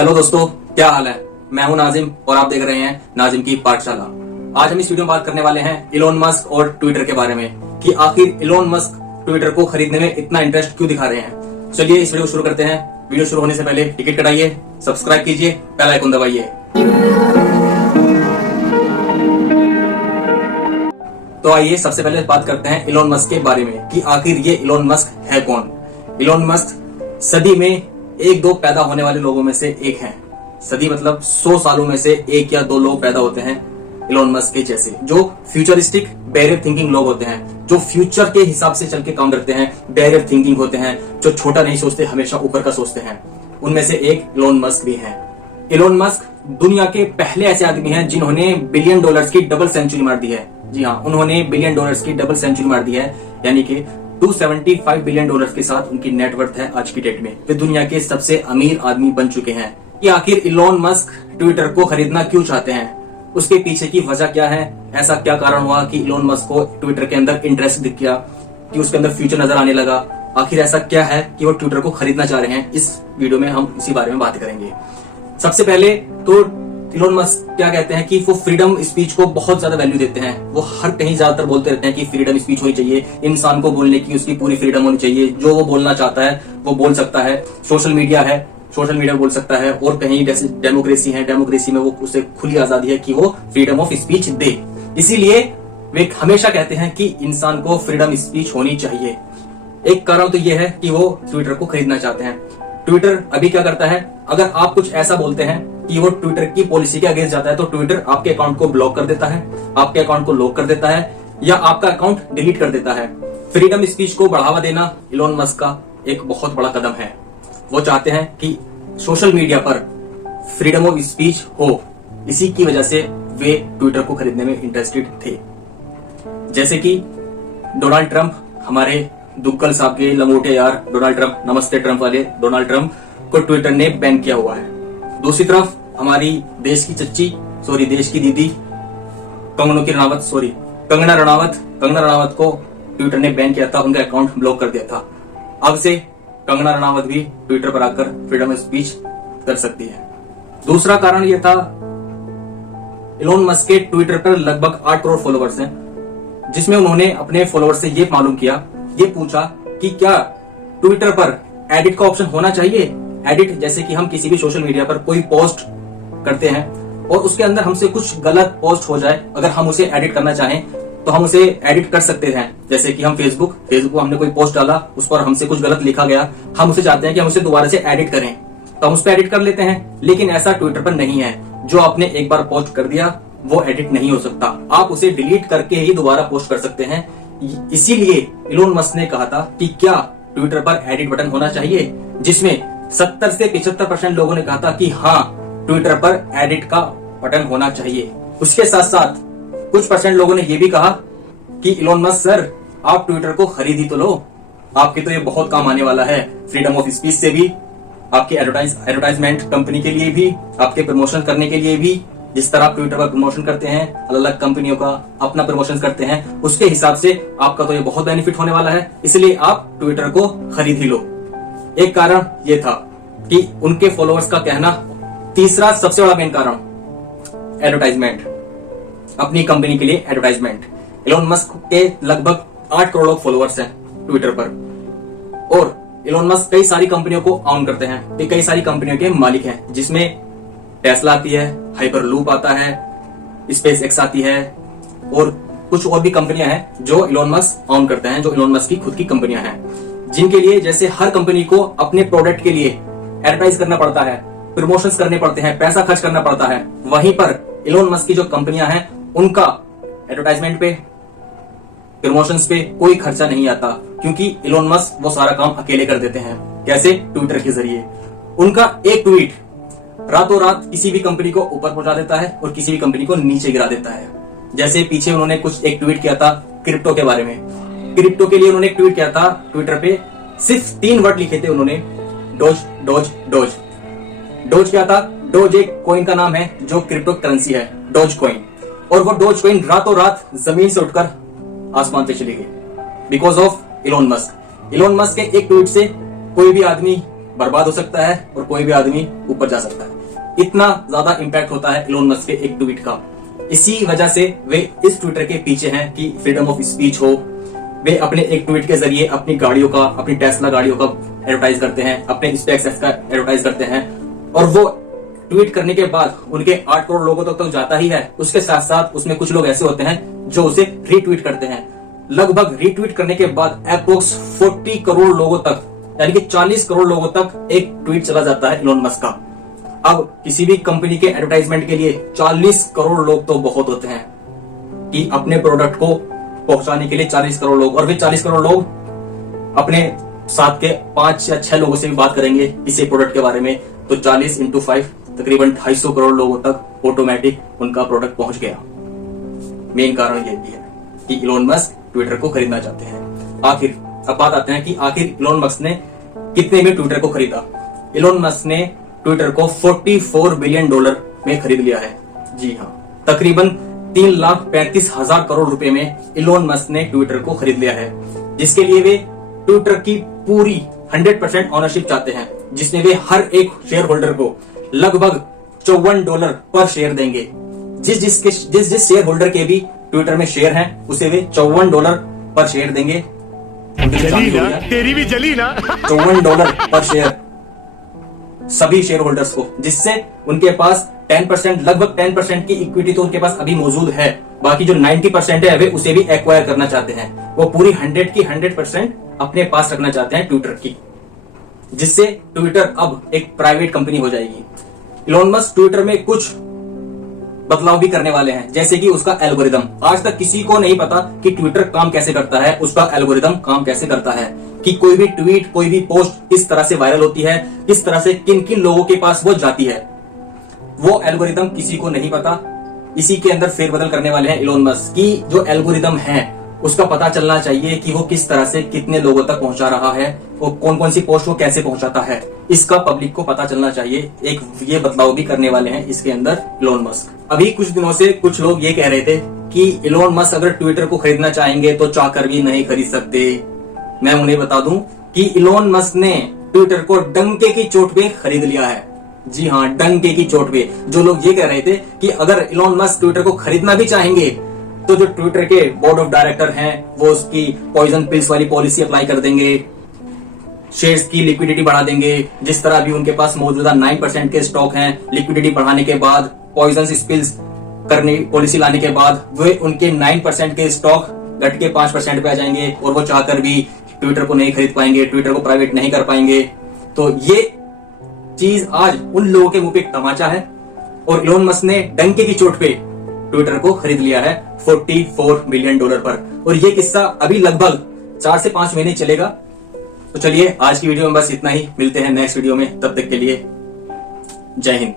Hello दोस्तों, क्या हाल है। मैं हूं नाजिम और आप देख रहे हैं नाजिम की पाठशाला। आज हम इस वीडियो में बात करने वाले हैं इलोन मस्क और ट्विटर के बारे में कि आखिर इलोन मस्क ट्विटर को खरीदने में इतना इंटरेस्ट क्यों दिखा रहे हैं। चलिए इस वीडियो को शुरू करते हैं। वीडियो शुरू होने से पहले टिकट कटाइए, सब्सक्राइब कीजिए, बेल आइकन दबाइए। तो आइए सबसे पहले बात करते हैं इलोन मस्क के बारे में कि आखिर ये इलोन मस्क है कौन। इलोन मस्क सदी में एक दो पैदा होने वाले लोगों में से एक हैं। सदी मतलब 100 सालों में से एक या दो लोग पैदा होते हैं इलोन मस्क के जैसे, जो फ्यूचरिस्टिक बैरियर थिंकिंग लोग होते हैं, जो फ्यूचर के हिसाब से चल के काम करते हैं, बैरियर थिंकिंग होते हैं, जो छोटा नहीं सोचते, हमेशा ऊपर का सोचते हैं। उनमें से एक इलोन मस्क भी है। इलोन मस्क दुनिया के पहले ऐसे आदमी हैं जिन्होंने $1 बिलियन की डबल सेंचुरी मार दी है। जी हाँ, उन्होंने $1 बिलियन की डबल सेंचुरी मार दी है, यानी कि $275 बिलियन के साथ उनकी नेटवर्थ है आज की डेट में। वे दुनिया के सबसे अमीर आदमी बन चुके हैं। कि आखिर इलोन मस्क ट्विटर को खरीदना क्यों चाहते हैं, उसके पीछे की वजह क्या है, ऐसा क्या कारण हुआ कि इलोन मस्क को ट्विटर के अंदर इंटरेस्ट दिख गया, कि उसके अंदर फ्यूचर नजर आने लगा। आखिर ऐसा क्या है कि वो ट्विटर को खरीदना चाह रहे हैं। इस वीडियो में हम इसी बारे में बात करेंगे। सबसे पहले तो इलोन मस्क क्या कहते हैं कि वो फ्रीडम स्पीच को बहुत ज्यादा वैल्यू देते हैं। वो हर कहीं ज्यादातर बोलते रहते हैं कि फ्रीडम स्पीच होनी चाहिए, इंसान को बोलने की उसकी पूरी फ्रीडम होनी चाहिए, जो वो बोलना चाहता है वो बोल सकता है। सोशल मीडिया है, सोशल मीडिया बोल सकता है, और कहीं जैसे डेमोक्रेसी है, डेमोक्रेसी में वो उसे खुली आजादी है कि वो फ्रीडम ऑफ स्पीच दे। इसीलिए वे हमेशा कहते हैं कि इंसान को फ्रीडम स्पीच होनी चाहिए। एक कारण तो यह है कि वो ट्विटर को खरीदना चाहते हैं। ट्विटर अभी क्या करता है, अगर आप कुछ ऐसा बोलते हैं कि वो ट्विटर की पॉलिसी के अगेंस्ट जाता है तो ट्विटर आपके अकाउंट को ब्लॉक कर देता है, आपके अकाउंट को लॉक कर देता है, या आपका अकाउंट डिलीट कर देता है। फ्रीडम स्पीच को बढ़ावा देना इलोन मस्क का एक बहुत बड़ा कदम है। वो चाहते हैं कि सोशल मीडिया पर फ्रीडम ऑफ स्पीच हो। इसी की वजह से वे ट्विटर को खरीदने में इंटरेस्टेड थे। जैसे कि डोनाल्ड ट्रंप, हमारे दुग्गल साहब के लंगोटे यार डोनाल्ड ट्रंप, नमस्ते ट्रंप वाले डोनाल्ड ट्रंप को ट्विटर ने बैन किया हुआ है। दूसरी तरफ हमारी देश की देश की दीदी कंगना रनावत को ट्विटर ने बैन किया था, उनका अकाउंट ब्लॉक कर दिया था। अब से कंगना रनावत भी ट्विटर पर आकर फ्रीडम ऑफ स्पीच कर सकती है। दूसरा कारण यह था, इलोन मस्क के ट्विटर पर लगभग 8 करोड़ फॉलोअर्स हैं, जिसमें उन्होंने अपने फॉलोअर्स से ये मालूम किया, ये पूछा कि क्या ट्विटर पर एडिट का ऑप्शन होना चाहिए। एडिट जैसे कि हम किसी भी सोशल मीडिया पर कोई पोस्ट करते हैं और उसके अंदर हमसे कुछ गलत पोस्ट हो जाए, अगर हम उसे एडिट करना चाहें तो हम उसे एडिट कर सकते हैं। जैसे कि हम फेसबुक को हमने कोई पोस्ट डाला, उस पर हमसे कुछ गलत लिखा गया, हम उसे चाहते हैं कि हम उसे दोबारा से एडिट करें, तो हम उस पर एडिट कर लेते हैं। लेकिन ऐसा ट्विटर पर नहीं है। जो आपने एक बार पोस्ट कर दिया वो एडिट नहीं हो सकता, आप उसे डिलीट करके ही दोबारा पोस्ट कर सकते हैं। इसीलिए इलोन मस्क ने कहा था कि क्या ट्विटर पर एडिट बटन होना चाहिए, जिसमें 70 से 75% लोगों ने कहा था कि हाँ, ट्विटर पर एडिट का बटन होना चाहिए। उसके साथ साथ कुछ % लोगों ने यह भी कहा कि इलोन मस्क सर, आप ट्विटर को खरीद ही तो लो, आपके तो ये बहुत काम आने वाला है, फ्रीडम ऑफ स्पीच से भी, आपके एडवर्टाइजमेंट कंपनी के लिए भी, आपके प्रमोशन करने के लिए भी। जिस तरह आप ट्विटर पर प्रमोशन करते हैं, अलग अलग कंपनियों का अपना प्रमोशन करते हैं, उसके हिसाब से आपका तो ये बहुत बेनिफिट होने वाला है, इसलिए आप ट्विटर को खरीद ही लो। एक कारण ये था कि उनके फॉलोअर्स का कहना। तीसरा सबसे बड़ा मेन कारण, एडवर्टाइजमेंट, अपनी कंपनी के लिए एडवर्टाइजमेंट। इलोन मस्क के लगभग 8 करोड़ फॉलोअर्स हैं ट्विटर पर, और इलोन मस्क कई सारी कंपनियों को ऑन करते हैं, कई सारी कंपनियों के मालिक हैं, जिसमें टेस्ला आती है, हाइपरलूप आता है, स्पेस एक्स आती है, और कुछ और भी कंपनियां हैं जो इलोन मस्क ऑन करते हैं, जो इलोन मस्क की खुद की कंपनियां हैं, जिनके लिए जैसे हर कंपनी को अपने प्रोडक्ट के लिए एडवर्टाइज करना पड़ता है, प्रमोशंस करने पड़ते हैं, पैसा खर्च करना पड़ता है। वहीं पर इलोन मस्क की जो कंपनियां हैं उनका एडवर्टाइजमेंट पे, प्रमोशंस पे कोई खर्चा नहीं आता, क्योंकि इलोन मस्क वो सारा काम अकेले कर देते हैं। कैसे? ट्विटर के जरिए। उनका एक ट्वीट रातों रात किसी भी कंपनी को ऊपर पहुंचा देता है और किसी भी कंपनी को नीचे गिरा देता है। जैसे पीछे उन्होंने एक ट्वीट किया था क्रिप्टो के बारे में। क्रिप्टो के लिए उन्होंने एक ट्वीट किया था, ट्विटर पे सिर्फ 3 वर्ड लिखे थे उन्होंने, डोज डोज डोज। डोज क्या था? डोज एक कॉइन का नाम है जो क्रिप्टो करेंसी है, डोज कॉइन। और वो डोज कॉइन रातों रात जमीन से उठकर आसमान पे चली गई because of Elon Musk. Elon Musk के एक ट्वीट से कोई भी आदमी बर्बाद हो सकता है और कोई भी आदमी ऊपर जा सकता है। इतना ज्यादा इंपैक्ट होता है इलोन मस्क के एक ट्वीट का। इसी वजह से वे इस ट्विटर के पीछे हैं कि फ्रीडम ऑफ स्पीच हो। वे अपने एक ट्वीट के जरिए अपनी गाड़ियों का, अपनी टेस्ला गाड़ियों का एडवर्टाइज करते हैं, अपने स्पेसएक्स का एडवर्टाइज करते हैं, और वो ट्वीट करने के बाद उनके 8 करोड़ लोगों तक तो जाता ही है, उसके साथ साथ उसमें कुछ लोग ऐसे होते हैं जो उसे रीट्वीट करते हैं। लगभग रीट्वीट करने के बाद अप्रोक्स 40 करोड़ लोगों तक, यानी कि 40 करोड़ लोगों तक एक ट्वीट चला जाता है इलोन मस्क का। अब किसी भी कंपनी के एडवर्टाइजमेंट के लिए 40 करोड़ लोग तो बहुत होते हैं कि अपने प्रोडक्ट को पहुंचाने के लिए 40 करोड़ लोग, और वे 40 करोड़ लोग अपने साथ के 5 या 6 लोगों से भी बात करेंगे इसी प्रोडक्ट के बारे में, तो 40 × 5 तकरीबन 250 करोड़ लोगों तक ऑटोमेटिक उनका प्रोडक्ट पहुंच गया। मेन कारण ये भी है कि इलोन मस्क ट्विटर को खरीदना चाहते हैं। आखिर अब बात आते हैं कि आखिर इलोन मस्क ने कितने में ट्विटर को खरीदा। इलोन मस्क ने ट्विटर को $44 बिलियन में खरीद लिया है। जी हाँ, तकरीबन 3,35,000 करोड़ रुपए में इलोन मस्क ने ट्विटर को खरीद लिया है, जिसके लिए वे ट्विटर की पूरी 100% ऑनरशिप चाहते हैं, जिसमें वे हर एक शेयर होल्डर को लगभग $54 पर शेयर देंगे। जिस शेयर होल्डर के भी ट्विटर में शेयर हैं, उसे वे $54 पर शेयर देंगे। तेरी भी जली ना। $54 पर शेयर सभी शेयर होल्डर्स को, जिससे उनके पास 10%, लगभग 10% की इक्विटी तो उनके पास अभी मौजूद है। बाकी जो 90% है वे उसे भी एक्वायर करना चाहते हैं। वो पूरी 100 की 100% अपने पास रखना चाहते हैं ट्विटर की, जिससे ट्विटर अब एक प्राइवेट कंपनी हो जाएगी। इलोन मस्क ट्विटर में कुछ बदलाव भी करने वाले हैं, जैसे कि उसका एल्गोरिदम। आज तक किसी को नहीं पता कि ट्विटर काम कैसे करता है, उसका एल्गोरिदम काम कैसे करता है, कि कोई भी ट्वीट, कोई भी पोस्ट किस तरह से वायरल होती है, किस तरह से किन किन लोगों के पास वो जाती है। वो एल्गोरिदम किसी को नहीं पता। इसी के अंदर फेरबदल करने वाले हैं इलोन मस्क की जो एल्गोरिदम है उसका पता चलना चाहिए कि वो किस तरह से कितने लोगों तक पहुंचा रहा है, वो कौन कौन सी पोस्ट वो कैसे पहुंचाता है, इसका पब्लिक को पता चलना चाहिए। एक ये बदलाव भी करने वाले हैं इसके अंदर इलोन मस्क। अभी कुछ दिनों से कुछ लोग ये कह रहे थे कि इलोन मस्क अगर ट्विटर को खरीदना चाहेंगे तो चाहकर भी नहीं खरीद सकते। मैं उन्हें बता दूं कि इलोन मस्क ने ट्विटर को डंके की चोट पे खरीद लिया है। जी हाँ, डंके की चोट पे। जो लोग ये कह रहे थे कि अगर इलोन मस्क ट्विटर को खरीदना भी चाहेंगे तो जो ट्विटर के बोर्ड ऑफ डायरेक्टर हैं वो उसकी पॉइजन पिल्स वाली पॉलिसी अप्लाई कर देंगे, शेयर्स की लिक्विडिटी बढ़ा देंगे। जिस तरह अभी उनके पास मौजूदा 9% के स्टॉक हैं, लिक्विडिटी बढ़ाने के बाद, पॉइजन स्पिल्स करने पॉलिसी लाने के बाद वे उनके 9% के स्टॉक घट के 5% पे आ जाएंगे, और वो चाहकर भी ट्विटर को नहीं खरीद पाएंगे, ट्विटर को प्राइवेट नहीं कर पाएंगे। तो ये चीज आज उन लोगों के मुंह पे एक तमाचा है, और इलोन मस्क ने डंके की चोट पे ट्विटर को खरीद लिया है $44 बिलियन पर। और ये किस्सा अभी लगभग 4 से 5 महीने चलेगा। तो चलिए आज की वीडियो में बस इतना ही। मिलते हैं नेक्स्ट वीडियो में, तब तक के लिए जय हिंद।